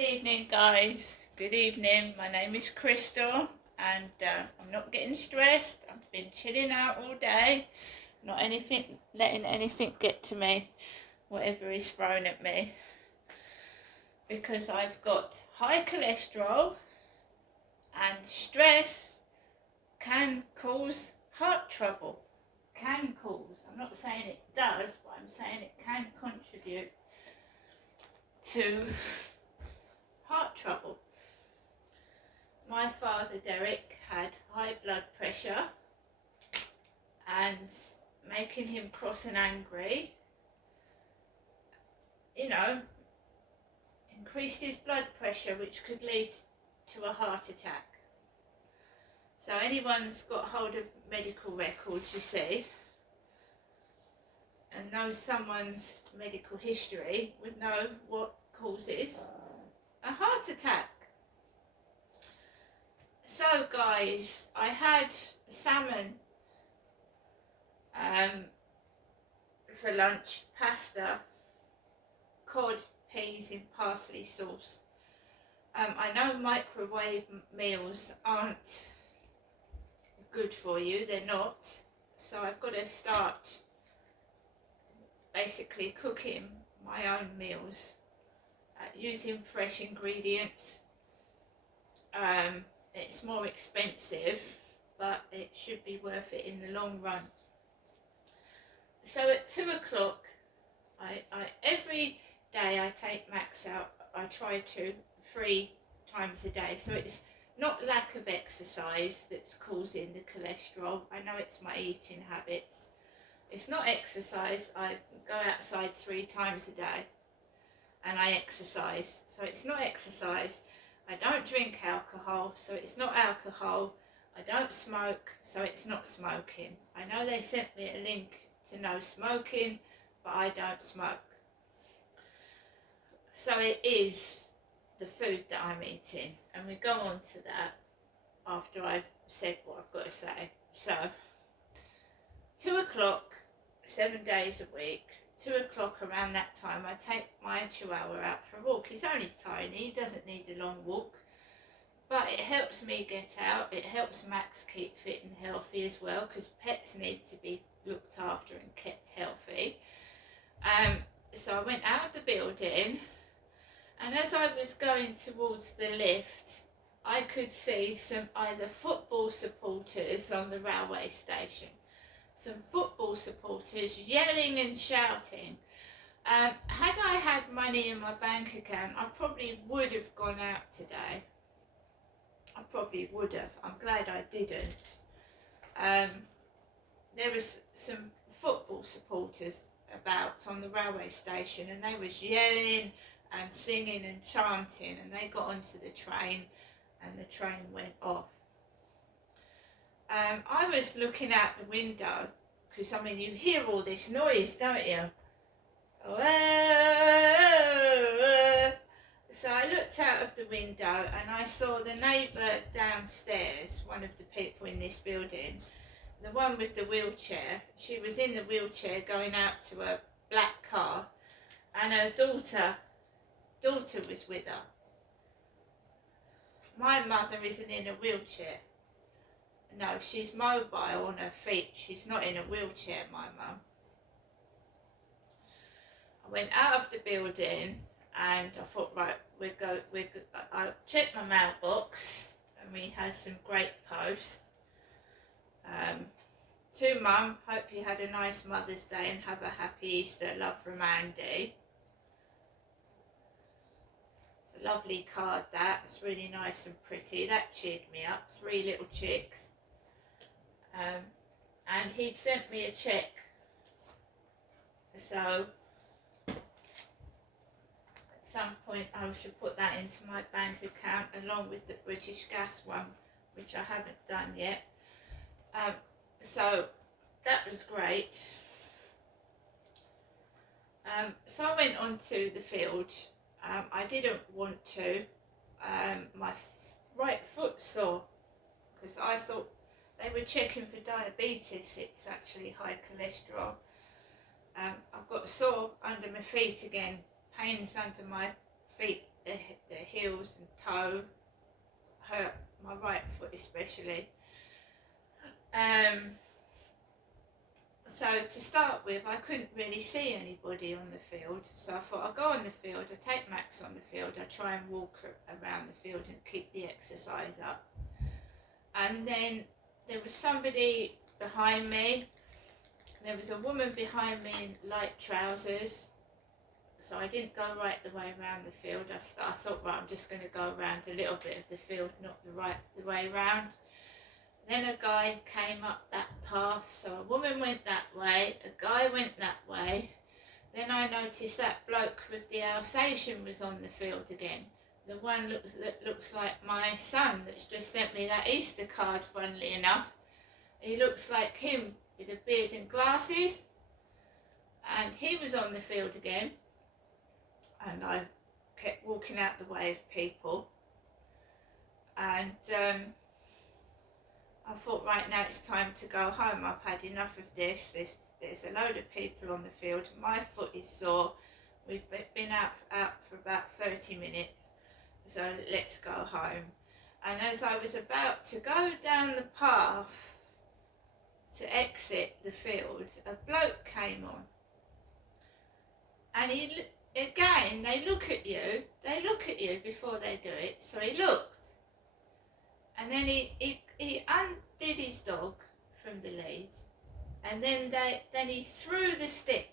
evening, guys. Good evening. My name is Crystal, and I'm not getting stressed. I've been chilling out all day, not letting anything get to me, whatever is thrown at me, because I've got high cholesterol, and stress can cause heart trouble. Can cause. I'm not saying it does, but I'm saying it can contribute to heart trouble. My father Derek had high blood pressure, and making him cross and angry, increased his blood pressure, which could lead to a heart attack. So anyone's got hold of medical records, you see, and knows someone's medical history, would know what causes a heart attack. So guys, I had salmon for lunch, pasta, cod, peas in parsley sauce. I know microwave meals aren't good for you, they're not, so I've got to start basically cooking my own meals using fresh ingredients. It's more expensive, but it should be worth it in the long run. So at 2 o'clock, I every day I take Max out. I try to 3 times a day. So it's not lack of exercise that's causing the cholesterol. I know it's my eating habits. It's not exercise. I go outside 3 times a day and I exercise. So it's not exercise. I don't drink alcohol, so it's not alcohol. I don't smoke, so it's not smoking. I know they sent me a link to no smoking, but I don't smoke. So it is the food that I'm eating, and we go on to that after I've said what I've got to say. So 2 o'clock, 7 days a week, 2 o'clock around that time, I take my Chihuahua out for a walk. He's only tiny, he doesn't need a long walk, but it helps me get out. It helps Max keep fit and healthy as well, because pets need to be looked after and kept healthy. So I went out of the building, and as I was going towards the lift, I could see some either football supporters on the railway station. Some football supporters yelling and shouting. Had I had money in my bank account, I probably would have gone out today. I probably would have. I'm glad I didn't. There was some football supporters about on the railway station, and they was yelling and singing and chanting, and they got onto the train and the train went off. I was looking out the window, because I mean you hear all this noise, don't you? So I looked out of the window and I saw the neighbour downstairs, one of the people in this building, the one with the wheelchair. She was in the wheelchair going out to a black car, and her daughter was with her. My mother isn't in a wheelchair. No, she's mobile on her feet. She's not in a wheelchair, my mum. I went out of the building and I thought, right, I checked my mailbox and we had some great posts. To Mum, hope you had a nice Mother's Day and have a happy Easter. Love from Andy. It's a lovely card that. It's really nice and pretty. That cheered me up. 3 little chicks. And he'd sent me a cheque. So at some point I should put that into my bank account along with the British Gas one, which I haven't done yet. So that was great. So I went on to the field. I didn't want to. My right foot sore, because I thought they were checking for diabetes. It's actually high cholesterol. I've got sore under my feet again, pains under my feet the heels and toe hurt, my right foot especially. So to start with, I couldn't really see anybody on the field, so I thought I'll go on the field, I take Max on the field, I try and walk around the field and keep the exercise up. And then there was somebody behind me, there was a woman behind me in light trousers, so I didn't go right the way around the field. I thought, right, I'm just going to go around a little bit of the field, not the way round. Then a guy came up that path, so a woman went that way, a guy went that way. Then I noticed that bloke with the Alsatian was on the field again. The one that looks like my son that's just sent me that Easter card, funnily enough. He looks like him with a beard and glasses. And he was on the field again. And I kept walking out the way of people. And I thought, right, now it's time to go home. I've had enough of this. There's a load of people on the field. My foot is sore. We've been out for about 30 minutes. So let's go home. And as I was about to go down the path to exit the field, a bloke came on. And they look at you before they do it. So he looked. And then he undid his dog from the lead, and then he threw the stick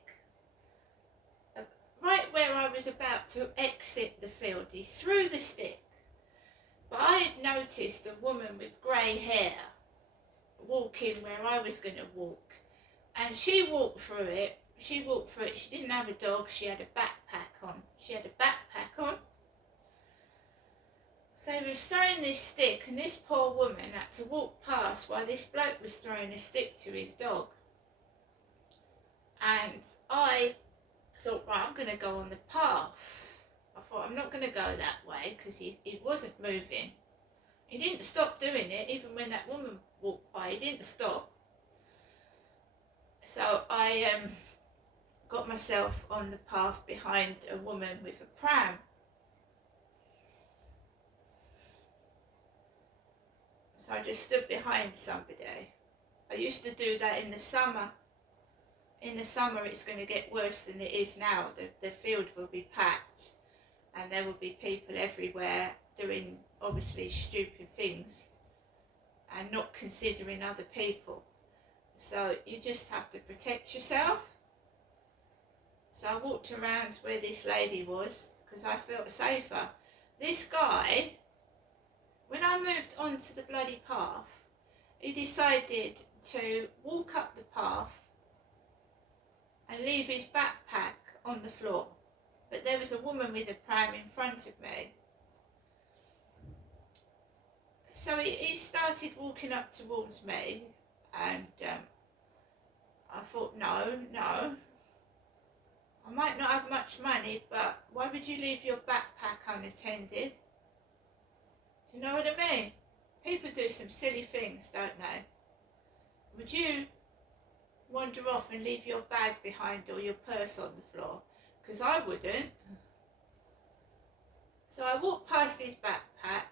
right where I was about to exit the field. He threw the stick, but I had noticed a woman with grey hair walking where I was going to walk, and she walked through it. She didn't have a dog. She had a backpack on. So he was throwing this stick, and this poor woman had to walk past while this bloke was throwing a stick to his dog. And I thought, right, I'm going to go on the path. I thought, I'm not going to go that way, because he wasn't moving. He didn't stop doing it, even when that woman walked by, he didn't stop. So I got myself on the path behind a woman with a pram. So I just stood behind somebody. I used to do that in the summer. In the summer it's going to get worse than it is now. The field will be packed and there will be people everywhere doing obviously stupid things and not considering other people. So you just have to protect yourself. So I walked around where this lady was because I felt safer. This guy, when I moved onto the bloody path, he decided to walk up the path and leave his backpack on the floor. But there was a woman with a pram in front of me. So he started walking up towards me, and I thought, no, I might not have much money, but why would you leave your backpack unattended? Do you know what I mean? People do some silly things, don't they? Would you wander off and leave your bag behind or your purse on the floor? Because I wouldn't. So I walked past his backpack,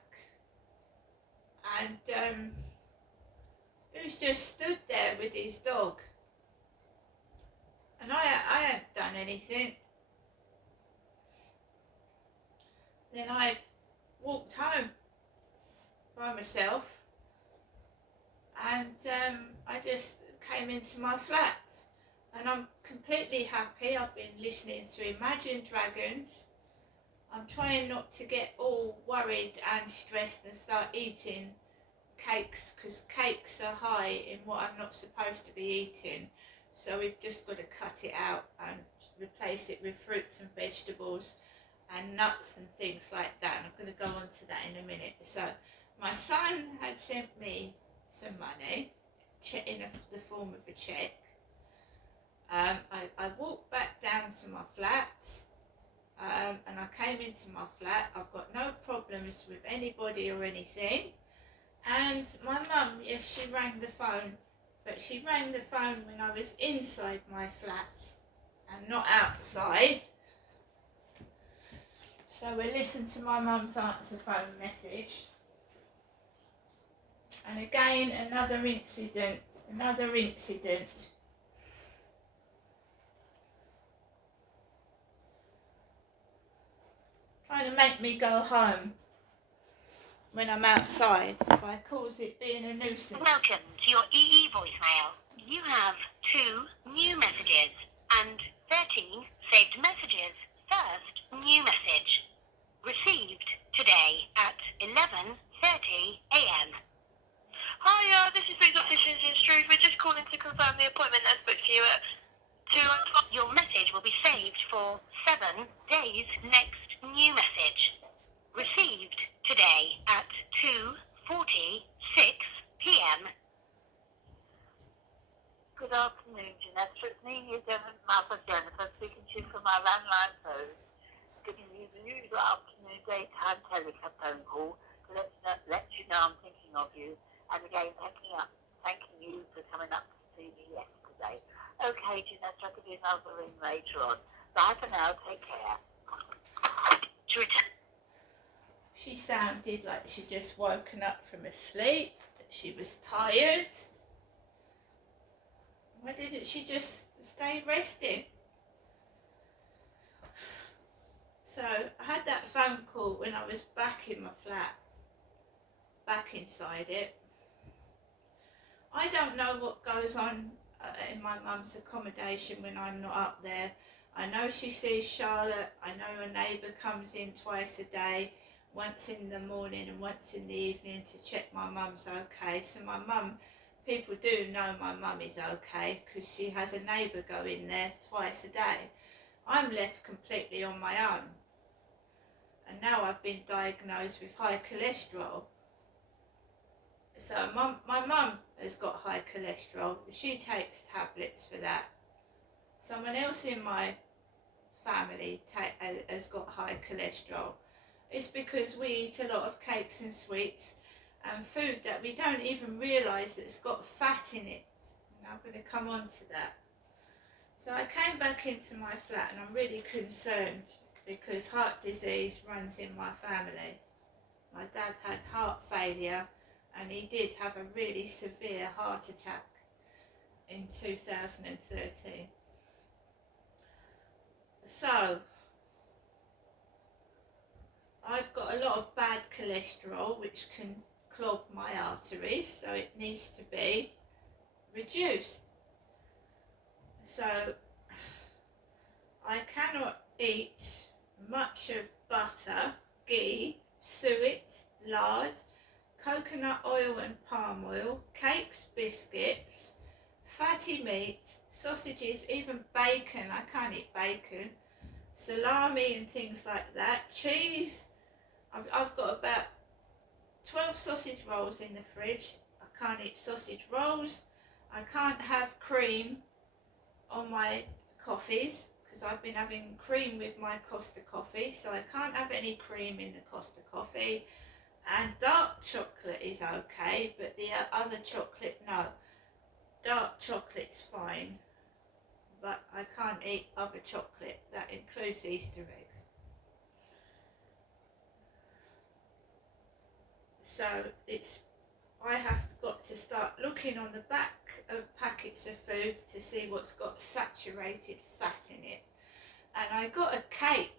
and he was just stood there with his dog. And I hadn't done anything. Then I walked home by myself, and I just came into my flat, and I'm completely happy. I've been listening to Imagine Dragons. I'm trying not to get all worried and stressed and start eating cakes, because cakes are high in what I'm not supposed to be eating. So we've just got to cut it out and replace it with fruits and vegetables and nuts and things like that. And I'm going to go on to that in a minute. So my son had sent me some money in the form of a cheque. I walked back down to my flat, and I came into my flat. I've got no problems with anybody or anything. And my mum, yes, she rang the phone, but she rang the phone when I was inside my flat and not outside. So we listened to my mum's answer phone message. And again, another incident. Trying to make me go home when I'm outside by cause it being a nuisance. Welcome to your EE voicemail. You have 2 new messages and 13 saved messages. First new message. Received today at 11:30 a.m. Hi, this is Rita Opticians in Struth. We're just calling to confirm the appointment that's booked for you at 2 o'clock. Your message will be saved for 7 days. Next new message. Received today at 2:46 p.m. Good afternoon, Jeanette. It's me, your mother Jennifer, speaking to you from my landline phone, giving you the usual afternoon daytime telephone call to let you know I'm thinking of you, and again thanking you for coming up to see me yesterday. Okay, Jeanette, I'll give you another ring later on. Bye for now. Take care. To return. She sounded like she'd just woken up from a sleep, that she was tired. Why didn't she just stay resting? So I had that phone call when I was back in my flat, back inside it. I don't know what goes on in my mum's accommodation when I'm not up there. I know she sees Charlotte. I know a neighbour comes in twice a day, once in the morning and once in the evening to check my mum's okay. So my mum, people do know my mum is okay because she has a neighbour go in there twice a day. I'm left completely on my own. And now I've been diagnosed with high cholesterol. So my mum has got high cholesterol. She takes tablets for that. Someone else in my family has got high cholesterol. It's because we eat a lot of cakes and sweets and food that we don't even realise that's got fat in it. And I'm going to come on to that. So I came back into my flat and I'm really concerned because heart disease runs in my family. My dad had heart failure and he did have a really severe heart attack in 2013. So I've got a lot of bad cholesterol which can clog my arteries, so it needs to be reduced. So I cannot eat much of butter, ghee, suet, lard, coconut oil and palm oil, cakes, biscuits, fatty meat, sausages, even bacon. I can't eat bacon, salami and things like that, cheese. I've got about 12 sausage rolls in the fridge. I can't eat sausage rolls. I can't have cream on my coffees because I've been having cream with my Costa coffee, so I can't have any cream in the Costa coffee. And dark chocolate is okay, but the other chocolate, no. Dark chocolate's fine, but I can't eat other chocolate. That includes Easter eggs. So I have got to start looking on the back of packets of food to see what's got saturated fat in it. And I got a cake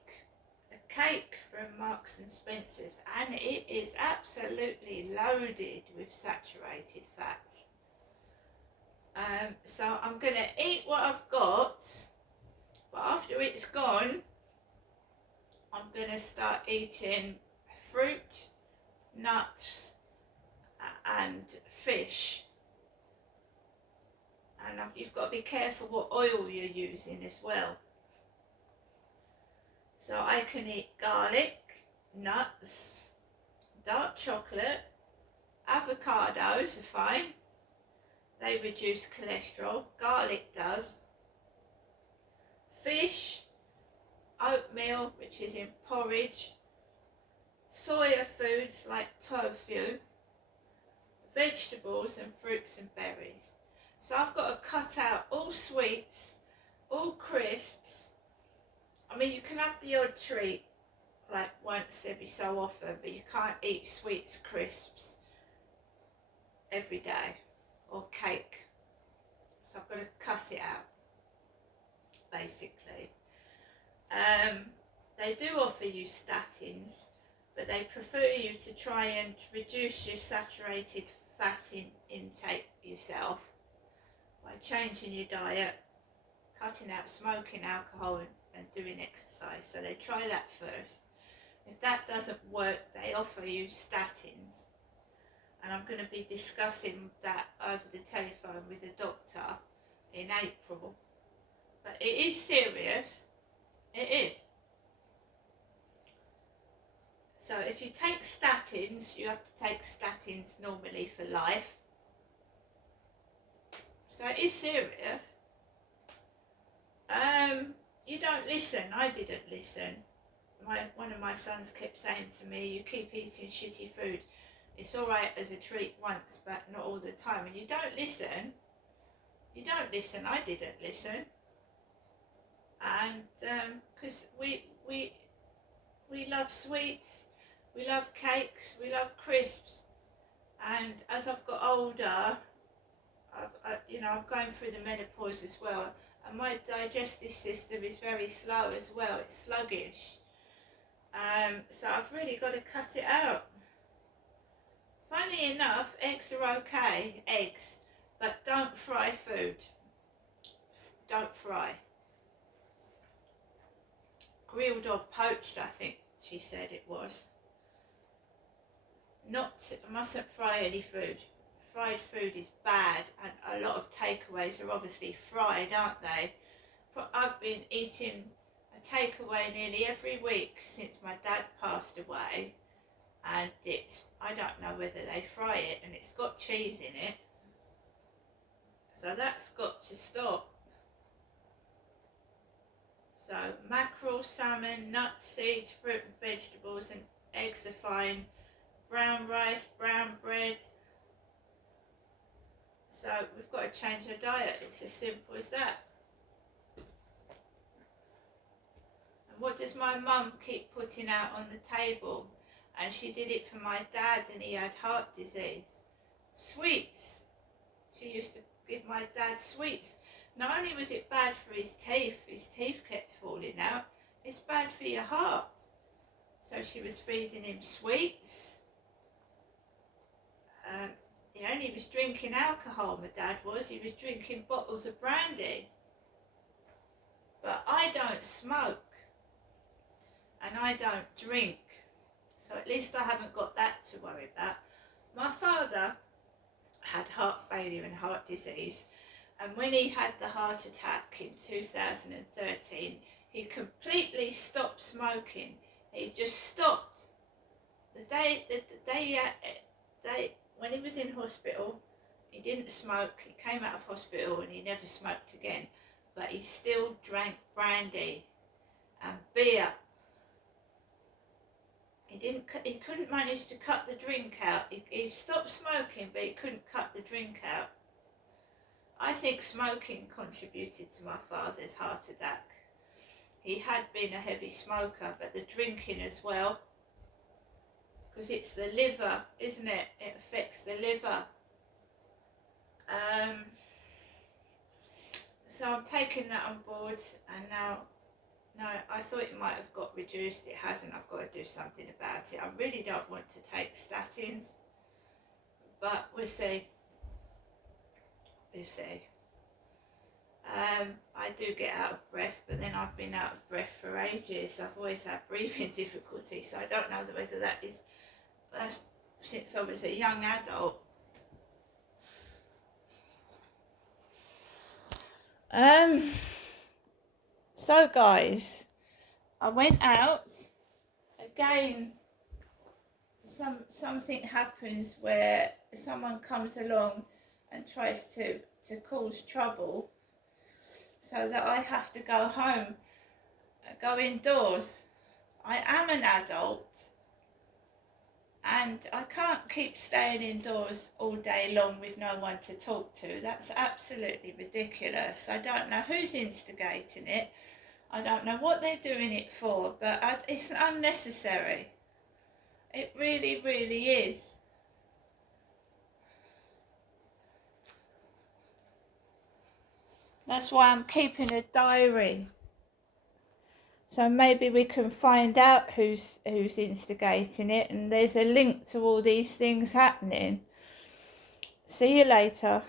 from Marks and Spencer's, and it is absolutely loaded with saturated fats. So I'm going to eat what I've got, but after it's gone, I'm going to start eating fruit, nuts and fish. And you've got to be careful what oil you're using as well. So I can eat garlic, nuts, dark chocolate, avocados are fine. They reduce cholesterol. Garlic does. Fish, oatmeal, which is in porridge, soya foods like tofu, vegetables and fruits and berries. So I've got to cut out all sweets, all crisps. I mean, you can have the odd treat, like once every so often, but you can't eat sweets, crisps every day, or cake. So I've got to cut it out, basically. They do offer you statins, but they prefer you to try and reduce your saturated fat intake yourself by changing your diet, cutting out smoking, alcohol, and doing exercise. So they try that first. If that doesn't work, they offer you statins. And I'm going to be discussing that over the telephone with a doctor in April. But it is serious. It is. So if you take statins, you have to take statins normally for life. So it is serious. You don't listen. I didn't listen. One of my sons kept saying to me, you keep eating shitty food. It's all right as a treat once, but not all the time. And you don't listen. You don't listen. I didn't listen. And because we love sweets, we love cakes, we love crisps. And as I've got older, I'm going through the menopause as well, and my digestive system is very slow as well. It's sluggish. So I've really got to cut it out. Funny enough, eggs are okay, eggs, but don't fry food. Don't fry. Grilled or poached, I think she said it was. Mustn't fry any food. Fried food is bad, and a lot of takeaways are obviously fried, aren't they? But I've been eating a takeaway nearly every week since my dad passed away, and I don't know whether they fry it, and it's got cheese in it, so that's got to stop. So mackerel, salmon, nuts, seeds, fruit and vegetables, and eggs are fine. Brown rice, brown bread. So we've got to change our diet. It's as simple as that. And what does my mum keep putting out on the table? And she did it for my dad, and he had heart disease. Sweets. She used to give my dad sweets. Not only was it bad for his teeth kept falling out, it's bad for your heart. So she was feeding him sweets. He was drinking alcohol, my dad was. He was drinking bottles of brandy. But I don't smoke. And I don't drink. So at least I haven't got that to worry about. My father had heart failure and heart disease. And when he had the heart attack in 2013, he completely stopped smoking. He just stopped. When he was in hospital, he didn't smoke. He came out of hospital and he never smoked again. But he still drank brandy and beer. He couldn't manage to cut the drink out. He stopped smoking, but he couldn't cut the drink out. I think smoking contributed to my father's heart attack. He had been a heavy smoker, but the drinking as well. Because it's the liver, isn't it? It affects the liver. So I'm taking that on board, and now, no, I thought it might have got reduced. It hasn't. I've got to do something about it. I really don't want to take statins, but we'll see. We'll see. I do get out of breath, but then I've been out of breath for ages. I've always had breathing difficulty, so I don't know whether that's since I was a young adult. So guys, I went out again. Something happens where someone comes along and tries to cause trouble, so that I have to go home, go indoors. I am an adult, and I can't keep staying indoors all day long with no one to talk to. That's absolutely ridiculous. I don't know who's instigating it. I don't know what they're doing it for, but it's unnecessary. It really, really is. That's why I'm keeping a diary. So maybe we can find out who's instigating it, and there's a link to all these things happening. See you later.